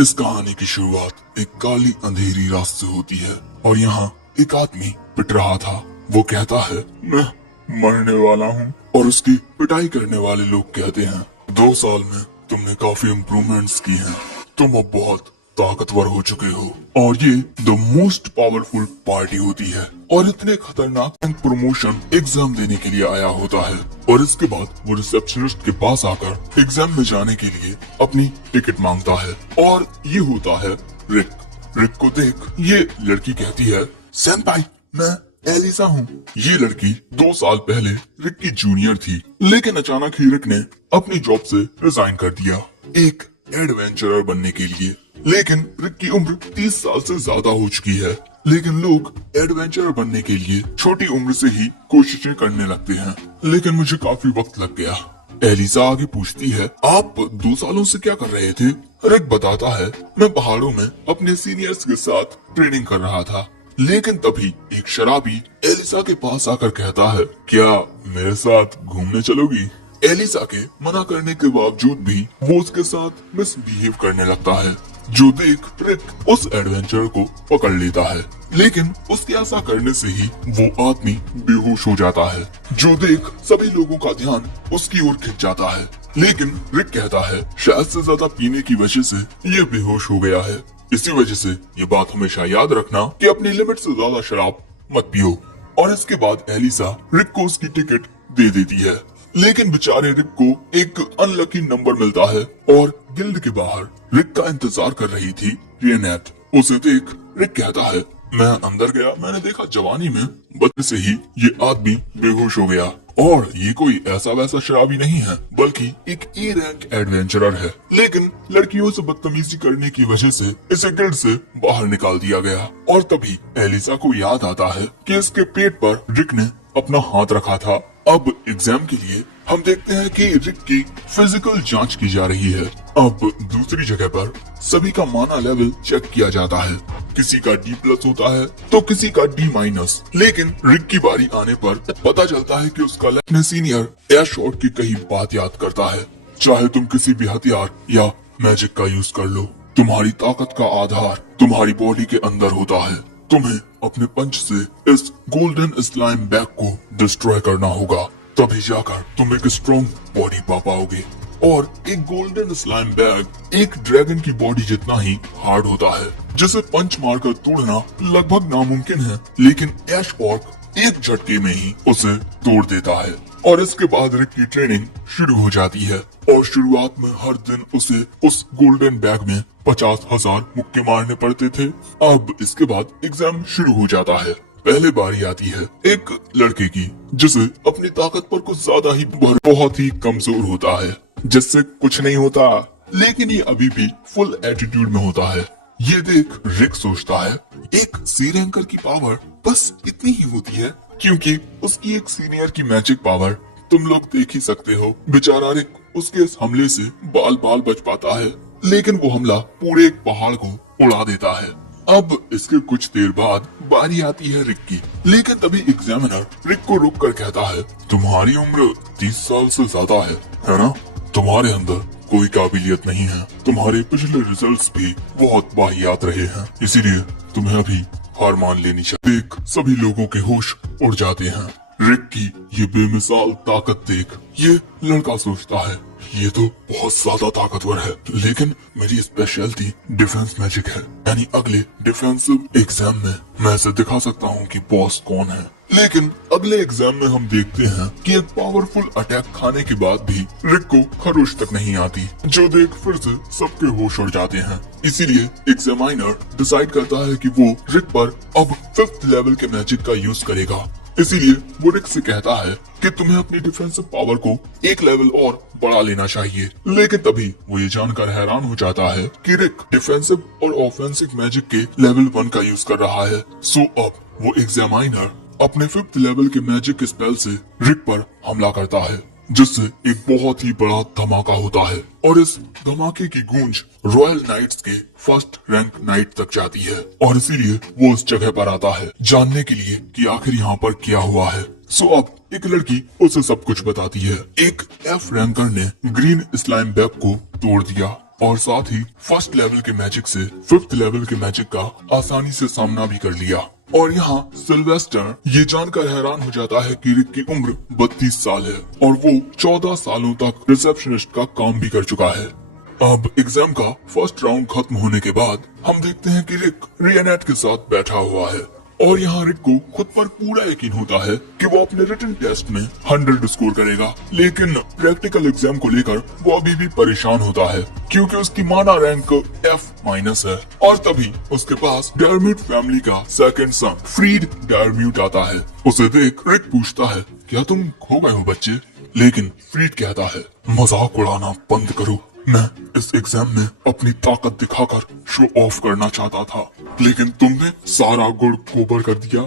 इस कहानी की शुरुआत एक काली अंधेरी रात से होती है और यहाँ एक आदमी पिट रहा था। वो कहता है, मैं मरने वाला हूँ। और उसकी पिटाई करने वाले लोग कहते हैं, 2 साल में तुमने काफी इम्प्रूवमेंट्स की हैं, तुम अब बहुत ताकतवर हो चुके हो। और ये द मोस्ट पावरफुल पार्टी होती है और इतने खतरनाक प्रमोशन एग्जाम देने के लिए आया होता है। और इसके बाद वो रिसेप्शनिस्ट के पास आकर एग्जाम में जाने के लिए अपनी टिकट मांगता है और ये होता है रिक। रिक को देख ये लड़की कहती है, सेंपाई मैं एलिसा हूँ। ये लड़की 2 साल पहले रिक की जूनियर थी, लेकिन अचानक ही रिक ने अपनी जॉब से रिजाइन कर दिया एक एडवेंचरर बनने के लिए। लेकिन रिक की उम्र 30 साल से ज्यादा हो चुकी है, लेकिन लोग एडवेंचरर बनने के लिए छोटी उम्र से ही कोशिशें करने लगते हैं। लेकिन मुझे काफी वक्त लग गया। एलिसा आगे पूछती है, आप 2 सालों से क्या कर रहे थे? रिक बताता है, मैं पहाड़ों में अपने सीनियर्स के साथ ट्रेनिंग कर रहा था। लेकिन तभी एक शराबी एलिसा के पास आकर कहता है, क्या मेरे साथ घूमने चलोगी? एलिसा के मना करने के बावजूद भी वो उसके साथ मिसबिहेव करने लगता है, जो देख रिक उस एडवेंचर को पकड़ लेता है। लेकिन उसके ऐसा करने से ही वो आदमी बेहोश हो जाता है, जो देख सभी लोगों का ध्यान उसकी ओर खिंच जाता है। लेकिन रिक कहता है, शायद से ज्यादा पीने की वजह से ये बेहोश हो गया है। इसी वजह से ये बात हमेशा याद रखना कि अपनी लिमिट से ज्यादा शराब मत पियो। और इसके बाद एलिसा रिक को उसकी टिकट दे देती है। लेकिन बेचारे रिक को एक अनलकी नंबर मिलता है और गिल्ड के बाहर रिक का इंतजार कर रही थी रियनेट। उसे देख रिक कहता है, मैं अंदर गया, मैंने देखा जवानी में बचपन से ही ये आदमी बेहोश हो गया। और ये कोई ऐसा वैसा शराबी नहीं है, बल्कि एक ए रैंक एडवेंचरर है। लेकिन लड़कियों से बदतमीजी करने की वजह से इसे गिल्ड से बाहर निकाल दिया गया। और तभी एलिसा को याद आता है कि इसके पेट पर रिक ने अपना हाथ रखा था। अब एग्जाम के लिए हम देखते हैं कि रिक की फिजिकल जांच की जा रही है। अब दूसरी जगह पर सभी का माना लेवल चेक किया जाता है। किसी का D+ होता है तो किसी का D-। लेकिन रिक की बारी आने पर पता चलता है कि उसका अपने सीनियर एयरशॉट की कई बात याद करता है। चाहे तुम किसी भी हथियार या मैजिक का यूज कर लो, तुम्हारी ताकत का आधार तुम्हारी बॉडी के अंदर होता है। तुम्हें अपने पंच से इस गोल्डन स्लाइम बैग को डिस्ट्रॉय करना होगा, तभी जाकर तुम एक स्ट्रॉन्ग बॉडी पा पाओगे। और एक गोल्डन स्लाइम बैग एक ड्रैगन की बॉडी जितना ही हार्ड होता है, जिसे पंच मारकर तोड़ना लगभग नामुमकिन है। लेकिन ऐश ऑर्क एक झटके में ही उसे तोड़ देता है। और इसके बाद रिक की ट्रेनिंग शुरू हो जाती है और शुरुआत में हर दिन उसे उस गोल्डन बैग में 50,000 मुक्के मारने पड़ते थे। अब इसके बाद एग्जाम शुरू हो जाता है। पहले बारी आती है एक लड़के की, जिसे अपनी ताकत पर कुछ ज्यादा ही बहुत ही कमजोर होता है, जिससे कुछ नहीं होता। लेकिन ये अभी भी फुल एटीट्यूड में होता है। ये देख रिक सोचता है, एक सी रैंकर की पावर बस इतनी ही होती है, क्योंकि उसकी एक सीनियर की मैजिक पावर तुम लोग देख ही सकते हो। बेचारा रिक उसके इस हमले से बाल बाल बच पाता है, लेकिन वो हमला पूरे एक पहाड़ को उड़ा देता है। अब इसके कुछ देर बाद बारी आती है रिक की। लेकिन तभी एग्जामिनर रिक को रोक कर कहता है, तुम्हारी उम्र 30 साल से ज्यादा है ना? तुम्हारे अंदर कोई काबिलियत नहीं है। तुम्हारे पिछले रिजल्ट्स भी बहुत वाहियात रहे हैं, इसीलिए तुम्हें अभी हार मान लेनी चाहिए। देख सभी लोगों के होश उड़ जाते हैं। रिक की ये बेमिसाल ताकत देख ये लड़का सोचता है, ये तो बहुत ज्यादा ताकतवर है, लेकिन मेरी स्पेशलिटी डिफेंस मैजिक है, यानी अगले डिफेंसिव एग्जाम में मैं इसे दिखा सकता हूँ कि बॉस कौन है। लेकिन अगले एग्जाम में हम देखते हैं कि एक पावरफुल अटैक खाने के बाद भी रिक को खरोश तक नहीं आती, जो देख फिर से सबके होश उड़ जाते हैं। इसीलिए एग्जामिनर डिसाइड करता है कि वो रिक पर अब 5th लेवल के मैजिक का यूज करेगा। इसीलिए वो रिक से कहता है कि तुम्हें अपनी डिफेंसिव पावर को एक लेवल और बढ़ा लेना चाहिए। लेकिन तभी वो ये जानकर हैरान हो जाता है कि रिक डिफेंसिव और ऑफेंसिव मैजिक के लेवल 1 का यूज कर रहा है। सो अब वो एग्जामिनर अपने 5th लेवल के मैजिक स्पेल से रिक पर हमला करता है, जिससे एक बहुत ही बड़ा धमाका होता है। और इस धमाके की गूंज रॉयल नाइट्स के 1st रैंक नाइट तक जाती है। और इसीलिए वो उस जगह पर आता है जानने के लिए कि आखिर यहाँ पर क्या हुआ है। सो अब एक लड़की उसे सब कुछ बताती है। एक F रैंकर ने ग्रीन स्लाइम बैग को तोड़ दिया, और साथ ही फर्स्ट लेवल के मैजिक से फिफ्थ लेवल के मैजिक का आसानी से सामना भी कर लिया। और यहाँ सिल्वेस्टर ये जानकर हैरान हो जाता है कि रिक की उम्र 32 साल है और वो 14 सालों तक रिसेप्शनिस्ट का काम भी कर चुका है। अब एग्जाम का फर्स्ट राउंड खत्म होने के बाद हम देखते हैं कि रिक रियनेट के साथ बैठा हुआ है और यहाँ रिक को खुद पर पूरा यकीन होता है कि वो अपने रिटन टेस्ट में 100 स्कोर करेगा, लेकिन प्रैक्टिकल एग्जाम को लेकर वो अभी भी परेशान होता है क्योंकि उसकी माना रैंक F- है। और तभी उसके पास डैरम्यूट फैमिली का सेकंड सन फ्रीड डैरम्यूट आता है। उसे देख रिक पूछता है, क्या तुम खो गए हो बच्चे? लेकिन फ्रीड कहता है, मजाक उड़ाना बंद करो, मैं इस एग्जाम में अपनी ताकत दिखाकर शो ऑफ करना चाहता था, लेकिन तुमने सारा गुड़ गोबर कर दिया।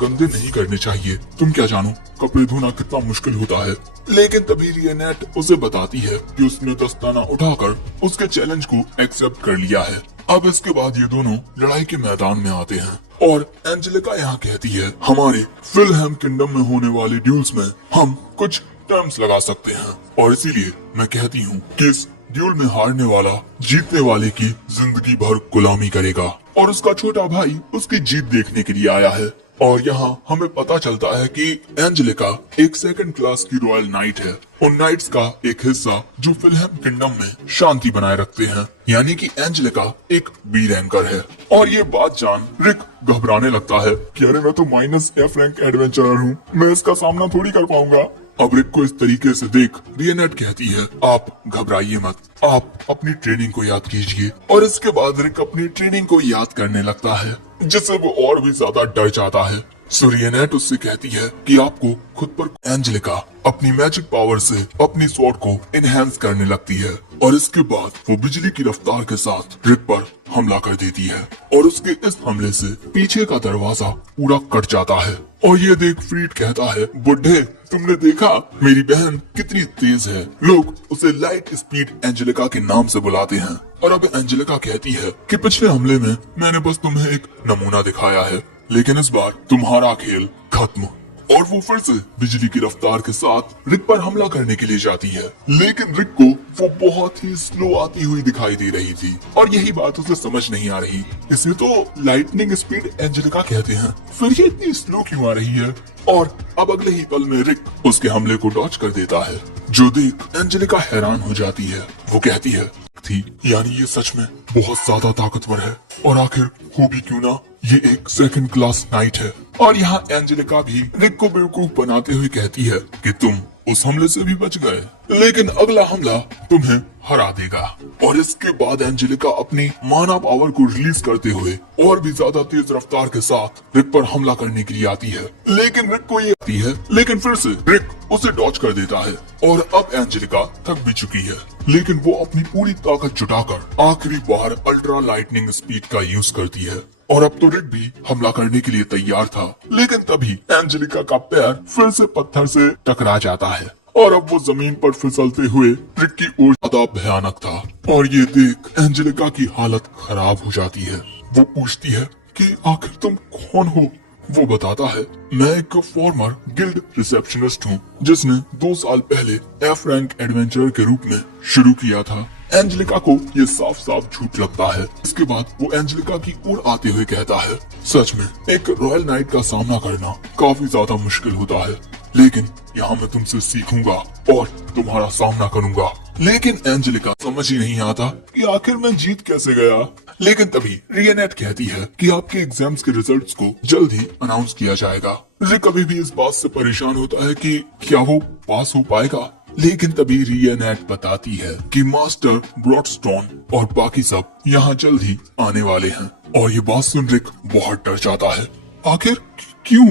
गंदे नहीं करने चाहिए, तुम क्या जानो कपड़े धोना कितना मुश्किल होता है। लेकिन तभी रियनेट उसे बताती है कि उसने दस्ताना उठाकर उसके चैलेंज को एक्सेप्ट कर लिया है। अब इसके बाद ये दोनों लड़ाई के मैदान में आते हैं और एंजेलिका यहाँ कहती है, हमारे फिलहैम किंगडम में होने वाले ड्यूल्स में हम कुछ टर्म्स लगा सकते हैं और इसीलिए मैं कहती हूँ कि इस ड्यूल में हारने वाला जीतने वाले की जिंदगी भर गुलामी करेगा। और उसका छोटा भाई उसकी जीत देखने के लिए आया है। और यहाँ हमें पता चलता है कि एंजेलिका एक सेकंड क्लास की रॉयल नाइट है, उन नाइट्स का एक हिस्सा जो फिलहैम किंगडम में शांति बनाए रखते हैं, यानी कि एंजेलिका एक बी रैंकर है। और ये बात जान रिक घबराने लगता है कि अरे मैं तो -F रैंक एडवेंचरर हूँ, मैं इसका सामना थोड़ी कर पाऊंगा। अब रिक को इस तरीके से देख रियनेट कहती है, आप घबराइए मत, आप अपनी ट्रेनिंग को याद कीजिए। और इसके बाद रिक अपनी ट्रेनिंग को याद करने लगता है, जिससे वो और भी ज्यादा डर जाता है। सो रियनेट उससे कहती है कि आपको खुद पर एंजेलिका अपनी मैजिक पावर से अपनी स्वॉर्ड को इनहेंस करने लगती है और इसके बाद वो बिजली की रफ्तार के साथ रिक पर हमला कर देती है और उसके इस हमले से पीछे का दरवाजा पूरा कट जाता है। और ये देख फ्रीड कहता है, बुड्ढे तुमने देखा मेरी बहन कितनी तेज है, लोग उसे लाइट स्पीड एंजेलिका के नाम से बुलाते हैं। और अब एंजेलिका कहती है कि पिछले हमले में मैंने बस तुम्हें एक नमूना दिखाया है, लेकिन इस बार तुम्हारा खेल खत्म। और वो फिर से बिजली की रफ्तार के साथ रिक पर हमला करने के लिए जाती है, लेकिन रिक को वो बहुत ही स्लो आती हुई दिखाई दे रही थी और यही बात उसे समझ नहीं आ रही। इसे तो लाइटनिंग स्पीड एंजेलिका कहते हैं, फिर ये इतनी स्लो क्यों आ रही है? और अब अगले ही पल में रिक उसके हमले को डॉच कर देता है, जो देख एंजेलिका हैरान हो जाती है। वो कहती है, थी यानी ये सच में बहुत ज्यादा ताकतवर है और आखिर हो भी क्यों ना, ये एक सेकंड क्लास नाइट है। और यहाँ एंजेलिका भी रिक को बेवकूफ बनाते हुए कहती है कि तुम उस हमले से भी बच गए, लेकिन अगला हमला तुम्हें हरा देगा। और इसके बाद एंजेलिका अपनी माना पावर को रिलीज करते हुए और भी ज्यादा तेज रफ्तार के साथ रिक पर हमला करने के लिए आती है, लेकिन रिक को ये आती है, लेकिन फिर से रिक उसे डॉच कर देता है। और अब एंजेलिका थक भी चुकी है, लेकिन वो अपनी पूरी ताकत जुटाकर आखिरी बार अल्ट्रा लाइटनिंग स्पीड का यूज करती है। और अब तो रिक भी हमला करने के लिए तैयार था, लेकिन तभी एंजेलिका का पैर फिर से पत्थर से टकरा जाता है और अब वो जमीन पर फिसलते हुए रिक की ओर ज्यादा भयानक था। और ये देख एंजेलिका की हालत खराब हो जाती है। वो पूछती है कि आखिर तुम कौन हो? वो बताता है, मैं एक फॉर्मर गिल्ड रिसेप्शनिस्ट हूँ जिसने 2 साल पहले F रैंक एडवेंचरर के रूप में शुरू किया था। एंजेलिका को ये साफ साफ झूठ लगता है। इसके बाद वो एंजेलिका की ओर आते हुए कहता है, सच में एक रॉयल नाइट का सामना करना काफी ज्यादा मुश्किल होता है, लेकिन यहाँ मैं तुमसे सीखूंगा और तुम्हारा सामना करूंगा। लेकिन एंजेलिका समझ ही नहीं आता कि आखिर मैं जीत कैसे गया। लेकिन तभी रियनेट कहती है कि आपके एग्जाम्स के रिजल्ट्स को जल्द ही अनाउंस किया जाएगा। रिक कभी भी इस बात से परेशान होता है कि क्या वो पास हो पाएगा, लेकिन तभी रियनेट बताती है कि मास्टर ब्रॉडस्टोन और बाकी सब यहाँ जल्द ही आने वाले हैं। और ये बात सुन रिक बहुत डर जाता है। आखिर क्यों?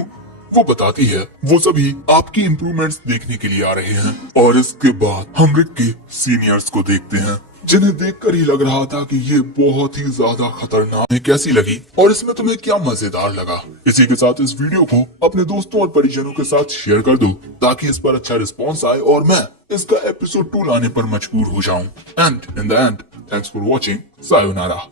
वो बताती है, वो सभी आपकी इम्प्रूवमेंट्स देखने के लिए आ रहे हैं। और इसके बाद हम रिक के सीनियर्स को देखते हैं, जिन्हें देखकर ही लग रहा था कि ये बहुत ही ज्यादा खतरनाक है। कैसी लगी और इसमें तुम्हें क्या मजेदार लगा? इसी के साथ इस वीडियो को अपने दोस्तों और परिजनों के साथ शेयर कर दो ताकि इस पर अच्छा रिस्पॉन्स आए और मैं इसका एपिसोड 2 लाने पर मजबूर हो जाऊं। And in the end, thanks for watching. Sayonara.